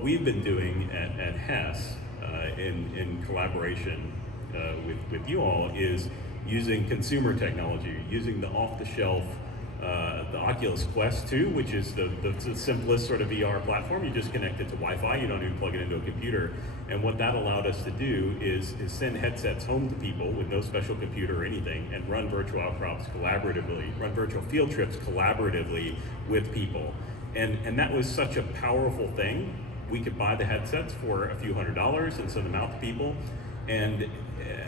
what we've been doing at Hess in collaboration with you all is using consumer technology, using the off-the-shelf the Oculus Quest 2, which is the simplest sort of VR platform. You just connect it to Wi-Fi, you don't even plug it into a computer. And what that allowed us to do is send headsets home to people with no special computer or anything and run virtual outcrops collaboratively, run virtual field trips collaboratively with people. And that was such a powerful thing. We could buy the headsets for a few $100s and send them out to people and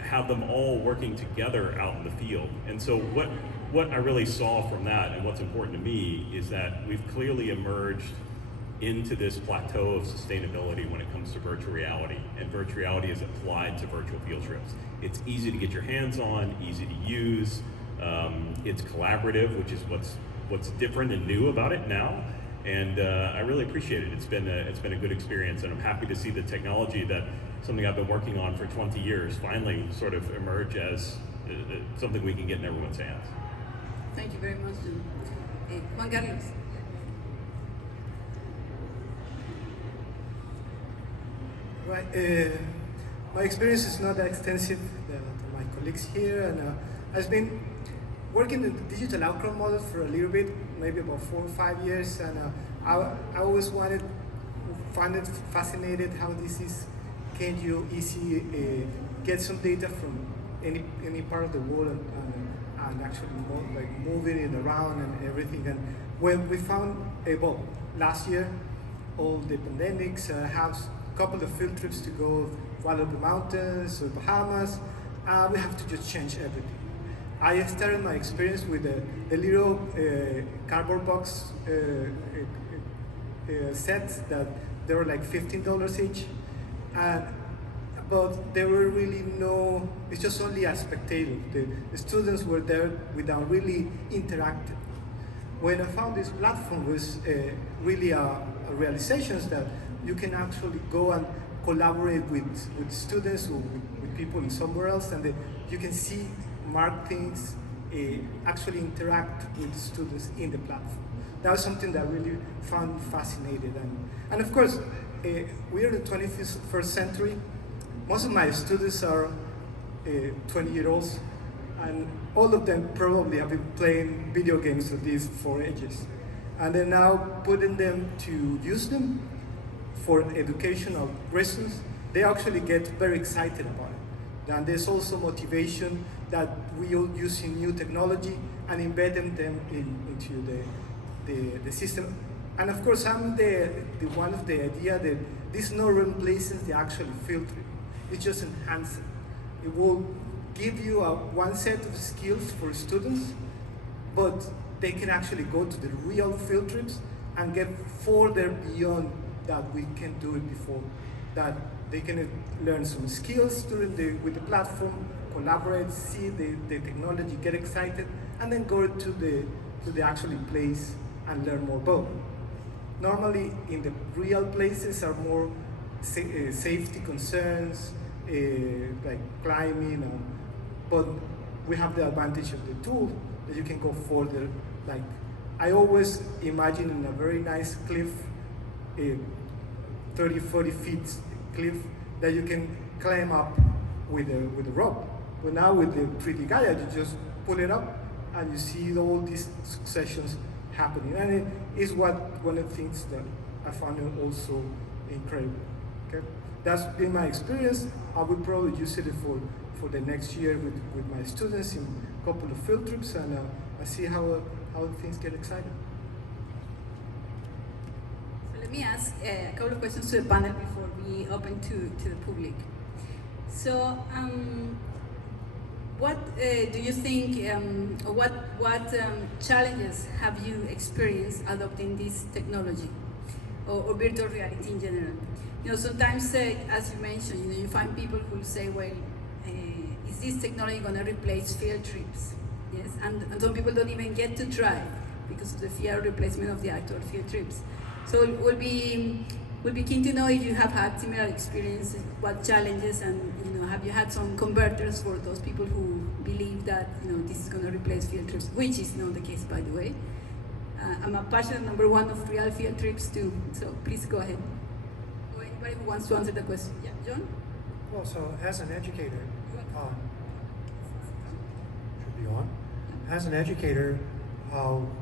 have them all working together out in the field. And so what I really saw from that, and what's important to me, is that we've clearly emerged into this plateau of sustainability when it comes to virtual reality, and virtual reality is applied to virtual field trips. It's easy to get your hands on, easy to use, it's collaborative, which is what's different and new about it now, and I really appreciate it. It's been a good experience, and I'm happy to see the technology that something I've been working on for 20 years finally sort of emerge as something we can get in everyone's hands. Thank you very much, Juan Carlos. Right. My experience is not that extensive than my colleagues here, and I've been working in the digital outcrop model for a little bit, maybe about 4 or 5 years, and I always found it fascinated how can you easily get some data from any part of the world and actually moving it around and everything. And when we found, last year, all the pandemics have a couple of field trips to go Guadalupe Mountains or Bahamas, we have to just change everything. I started my experience with the little cardboard box sets that they were like $15 each. But there were really it's just only a spectator. The students were there without really interacting. When I found this platform was really a realization that you can actually go and collaborate with students or with people in somewhere else, and you can see, mark things, actually interact with students in the platform. That was something that I really found fascinating. And of course, we are in the 21st century. Most of my students are 20-year-olds, and all of them probably have been playing video games of these for ages. And they're now putting them to use them for educational reasons. They actually get very excited about it. And there's also motivation that we are using new technology and embedding them into the system. And of course, I'm the one of the idea that this no replaces the actual field trip. It just enhances it. It will give you one set of skills for students, but they can actually go to the real field trips and get further beyond that we can do it before. That they can learn some skills with the platform, collaborate, see the technology, get excited, and then go to the actual place and learn more about it. Normally, in the real places are more safety concerns, like climbing, but we have the advantage of the tool that you can go further. Like, I always imagine in a very nice cliff, 30, 40 feet cliff that you can climb up with a rope. But now with the 3D Gaia, you just pull it up and you see all these successions happening. And it is one of the things that I found also incredible. Okay? That's been my experience. I will probably use it for the next year with my students in a couple of field trips, and I see how things get exciting. So let me ask a couple of questions to the panel before we open to the public. So what do you think, or what challenges have you experienced adopting this technology or virtual reality in general? Sometimes, as you mentioned, you find people who say, well, is this technology going to replace field trips? Yes, and some people don't even get to try because of the fear of replacement of the actual field trips. So we'll be keen to know if you have had similar experiences, what challenges, and have you had some converters for those people who believe that this is going to replace field trips, which is not the case, by the way. I'm a passionate #1 of real field trips too, so please go ahead. Anybody who wants to answer the question? Yeah, John? Well, so as an educator, should be on. As an educator,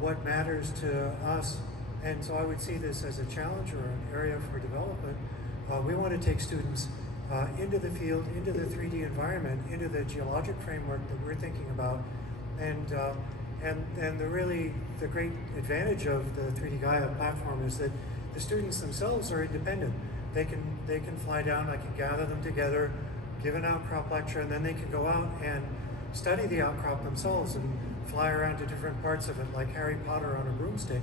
what matters to us, and so I would see this as a challenge or an area for development. We want to take students into the field, into the 3D environment, into the geologic framework that we're thinking about, and the great advantage of the 3D Gaia platform is that the students themselves are independent. They can fly down. I can gather them together, give an outcrop lecture, and then they can go out and study the outcrop themselves and fly around to different parts of it, like Harry Potter on a broomstick.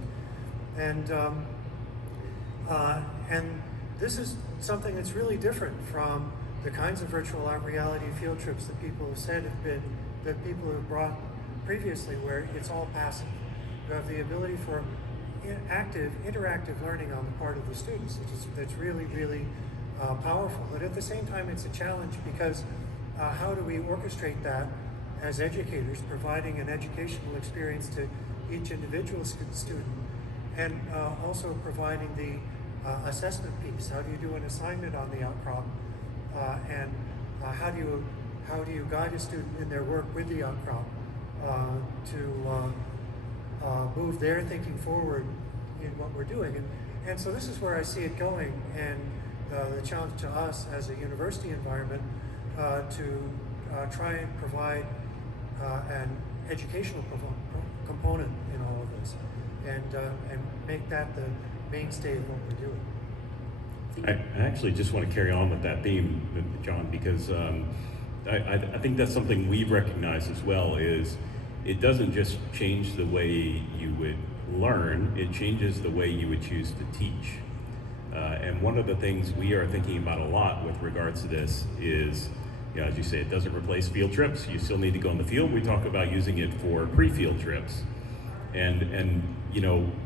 And this is something that's really different from the kinds of virtual reality field trips that people have said that people have brought previously, where it's all passive. You have the ability for interactive learning on the part of the students, that's really, really powerful. But at the same time, it's a challenge because how do we orchestrate that as educators, providing an educational experience to each individual student, and also providing the assessment piece. How do you do an assignment on the outcrop, and how do you guide a student in their work with the outcrop to move their thinking forward in what we're doing, and so this is where I see it going, and the challenge to us as a university environment to try and provide an educational component in all of this, and make that the mainstay of what we're doing. I actually just want to carry on with that theme, John, because I think that's something we've recognized as well, is it doesn't just change the way you would learn, it changes the way you would choose to teach. And one of the things we are thinking about a lot with regards to this is, as you say, it doesn't replace field trips. You still need to go in the field. We talk about using it for pre-field trips. And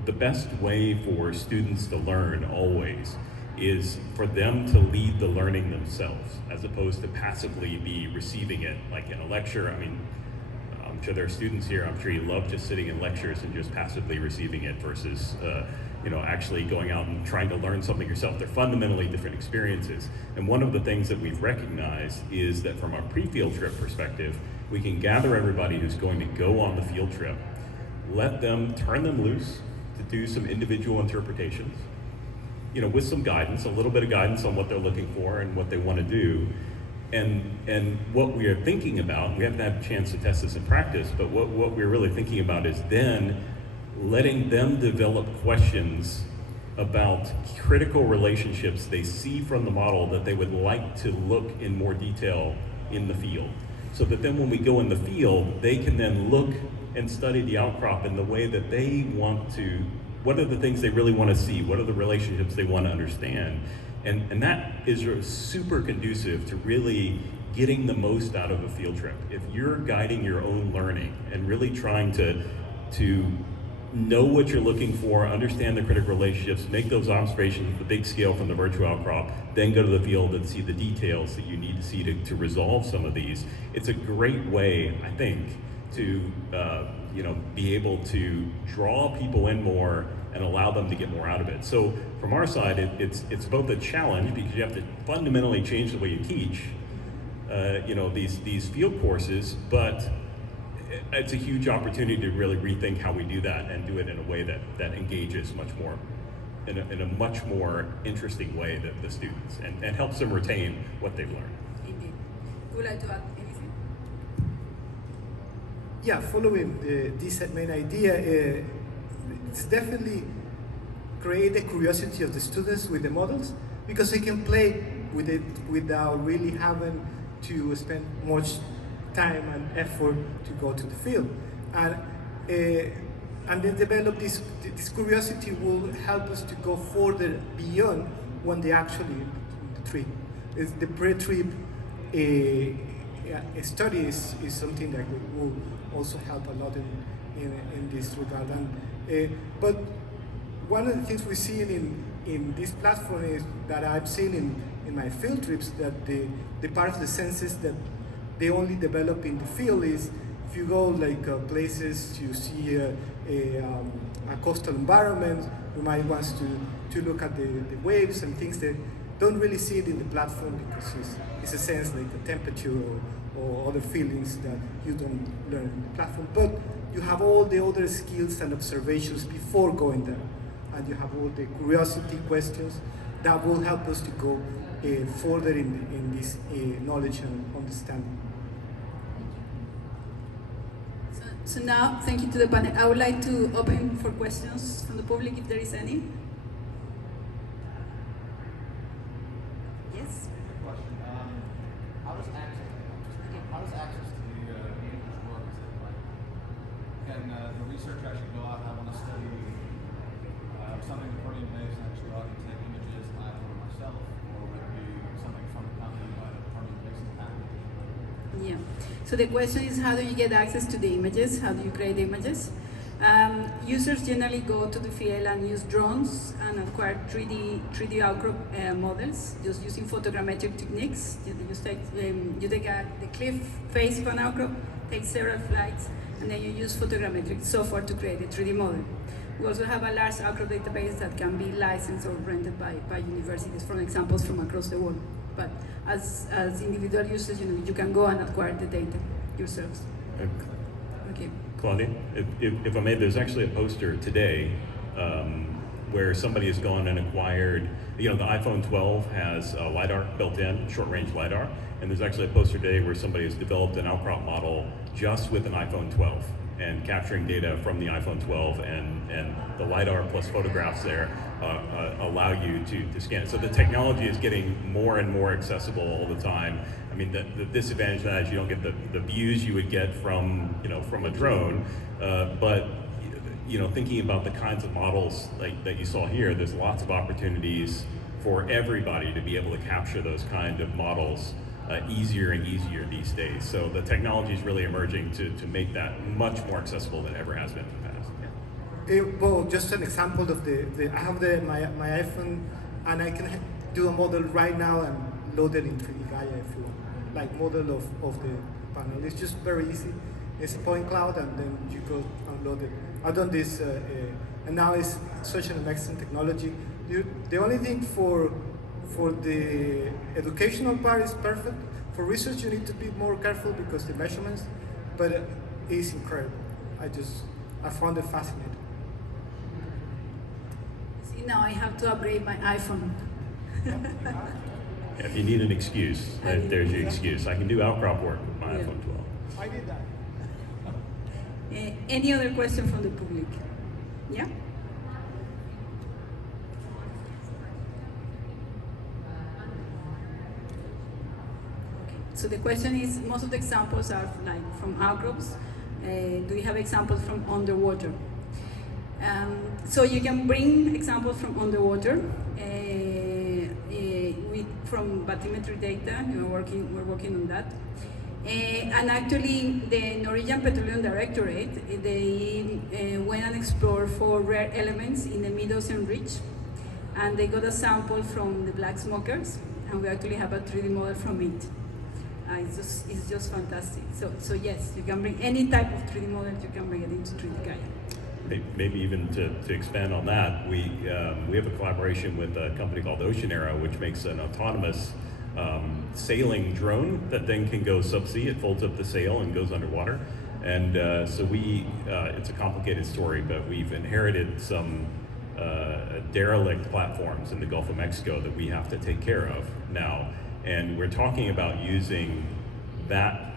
the best way for students to learn always is for them to lead the learning themselves, as opposed to passively be receiving it, like in a lecture. I mean, I'm sure there are students here, I'm sure you love just sitting in lectures and just passively receiving it versus actually going out and trying to learn something yourself. They're fundamentally different experiences. And one of the things that we've recognized is that from a pre-field trip perspective, we can gather everybody who's going to go on the field trip, turn them loose to do some individual interpretations, with some guidance, a little bit of guidance on what they're looking for and what they want to do. And what we are thinking about, we haven't had a chance to test this in practice, but what we're really thinking about is then letting them develop questions about critical relationships they see from the model that they would like to look in more detail in the field. So that then when we go in the field, they can then look and study the outcrop in the way that they want to. What are the things they really want to see? What are the relationships they want to understand? And that is super conducive to really getting the most out of a field trip. If you're guiding your own learning and really trying to know what you're looking for, understand the critical relationships, make those observations at the big scale from the virtual outcrop, then go to the field and see the details that you need to see to resolve some of these. It's a great way, I think, to be able to draw people in more and allow them to get more out of it. So from our side, it's both a challenge because you have to fundamentally change the way you teach, these field courses, but it's a huge opportunity to really rethink how we do that and do it in a way that engages much more, in a much more interesting way the students, and helps them retain what they've learned. Indeed. Would you like to add anything? Yeah, following this main idea, it's definitely create the curiosity of the students with the models, because they can play with it without really having to spend much time and effort to go to the field, and then develop this curiosity will help us to go further beyond when they actually trip. The pre-trip study is something that will also help a lot in this regard. And but one of the things we're seeing in this platform is that I've seen in my field trips, that the part of the senses that they only develop in the field is if you go places you see a coastal environment, you might want to look at the waves and things that don't really see it in the platform because it's a sense like the temperature or other feelings that you don't learn in the platform. But you have all the other skills and observations before going there. And you have all the curiosity questions that will help us to go further in this knowledge and understanding. So now, thank you to the panel. I would like to open for questions from the public if there is any. Yes? Quick question. How does access to the images work? Is it like, can the researcher actually go out and I want to study something the Permian Basin, actually go out and take images and I have them myself, or would it be something from the company by the Permian Basin package? Yeah. So the question is, how do you get access to the images? How do you create images? Users generally go to the field and use drones and acquire 3D outcrop models, just using photogrammetric techniques. You take the cliff face of an outcrop, take several flights, and then you use photogrammetric software to create a 3D model. We also have a large outcrop database that can be licensed or rented by universities from examples from across the world. But as individual users, you can go and acquire the data yourselves. Okay. Claudia, if I may, there's actually a poster today where somebody has gone and acquired, the iPhone 12 has a lidar built in, short-range lidar, and there's actually a poster today where somebody has developed an outcrop model just with an iPhone 12 and capturing data from the iPhone 12 and the lidar plus photographs there allow you to scan it. So the technology is getting more and more accessible all the time. I mean, the disadvantage of that is you don't get the views you would get from a drone, but thinking about the kinds of models like that you saw here, there's lots of opportunities for everybody to be able to capture those kind of models easier and easier these days. So the technology is really emerging to make that much more accessible than it ever has been in the past. Well, just an example of I have my iPhone, and I can do a model right now and load it in 3D Gaia if you want, like model of the panel. It's just very easy. It's a point cloud, and then you go and load it. I've done this, and now it's such an amazing technology. The only thing for the educational part is perfect. For research, you need to be more careful because the measurements, but it's incredible. I found it fascinating. See, now I have to upgrade my iPhone. If you need an excuse, there's your excuse. I can do outcrop work with my iPhone 12. I did that. Any other question from the public? Yeah? So the question is, most of the examples are like from outcrops. Do you have examples from underwater? So you can bring examples from underwater from bathymetry data. We're working on that. And actually, the Norwegian Petroleum Directorate, they went and explored for rare elements in the mid-ocean ridge, and they got a sample from the black smokers, and we actually have a 3D model from it. It's just fantastic. So yes, you can bring any type of 3D model, you can bring it into 3D Gaia. Maybe even to expand on that, we have a collaboration with a company called Oceanera, which makes an autonomous sailing drone that then can go subsea. It folds up the sail and goes underwater. And so it's a complicated story, but we've inherited some derelict platforms in the Gulf of Mexico that we have to take care of now. And we're talking about using that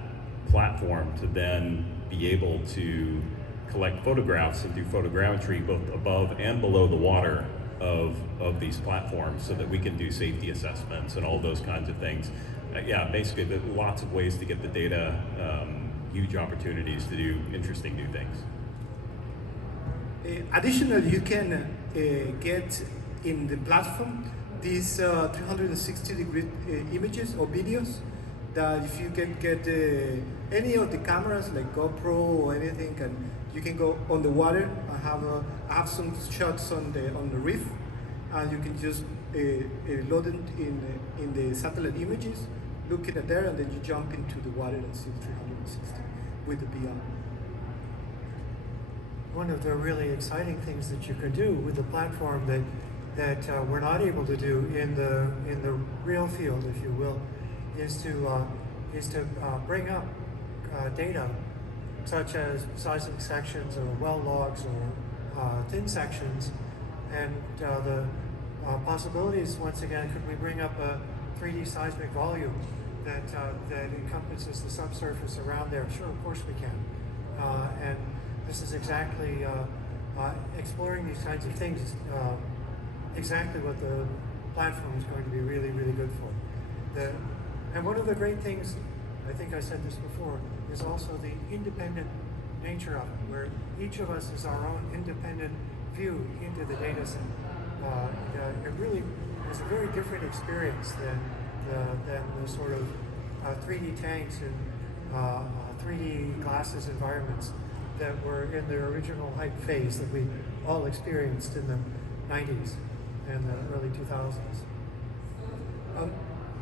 platform to then be able to collect photographs and do photogrammetry both above and below the water of these platforms so that we can do safety assessments and all those kinds of things. Basically there's lots of ways to get the data, huge opportunities to do interesting new things. Additionally, you can get in the platform these 360-degree images or videos that if you can get any of the cameras like GoPro or anything, and you can go on the water. I have some shots on the reef, and you can just load it in the satellite images, look at it there, and then you jump into the water and see 360 with the VR. One of the really exciting things that you can do with the platform that that we're not able to do in the real field, if you will, is to bring up data such as seismic sections or well logs or thin sections, and the possibilities, once again, could we bring up a 3D seismic volume that encompasses the subsurface around there? Sure, of course we can. And this is exactly exploring these kinds of things is exactly what the platform is going to be really, really good for. And one of the great things, I think I said this before, is also the independent nature of it, where each of us is our own independent view into the data set. It really is a very different experience than the sort of 3D tanks and 3D glasses environments that were in their original hype phase that we all experienced in the 90s and the early 2000s.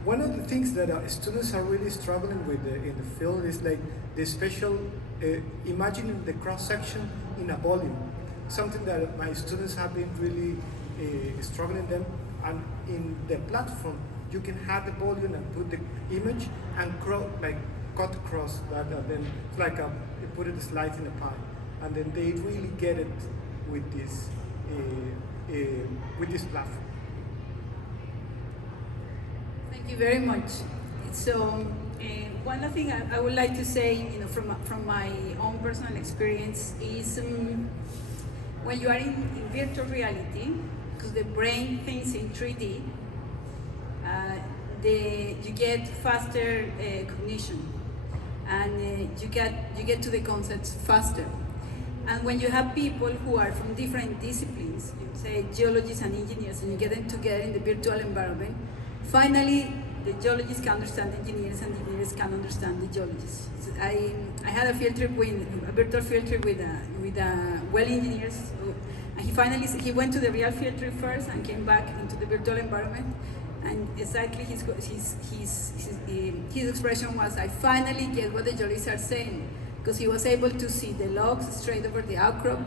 One of the things that students are really struggling with in the field is like the special, imagining the cross-section in a volume. Something that my students have been really struggling them. And in the platform, you can have the volume and put the image and cut across that, and then it's like you put it slice in a pie, and then they really get it with this platform. Thank you very much. So one thing I would like to say, from my own personal experience is when you are in virtual reality, because the brain thinks in 3D, you get faster cognition, and you get to the concepts faster. And when you have people who are from different disciplines, say geologists and engineers, and you get them together in the virtual environment, finally the geologists can understand engineers, and engineers can understand the geologists. I had a field trip a virtual field trip with well engineers, and he went to the real field trip first and came back into the virtual environment. And exactly his expression was, I finally get what the geologists are saying, because he was able to see the logs straight over the outcrop,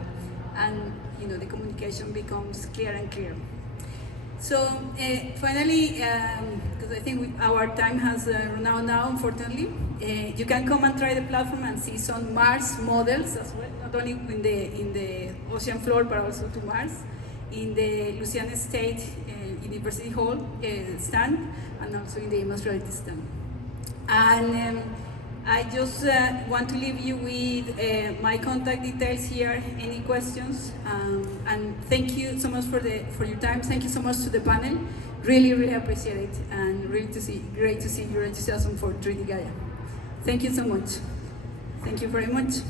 and the communication becomes clearer and clearer. So finally, because I think our time has run out now, unfortunately, you can come and try the platform and see some Mars models as well, not only in the ocean floor, but also to Mars, in the Louisiana State University Hall stand, and also in the immersive reality stand. And I just want to leave you with my contact details here. Any questions? And thank you so much for your time. Thank you so much to the panel. Really, really appreciate it, and really great to see your enthusiasm for 3D Gaia. Thank you so much. Thank you very much.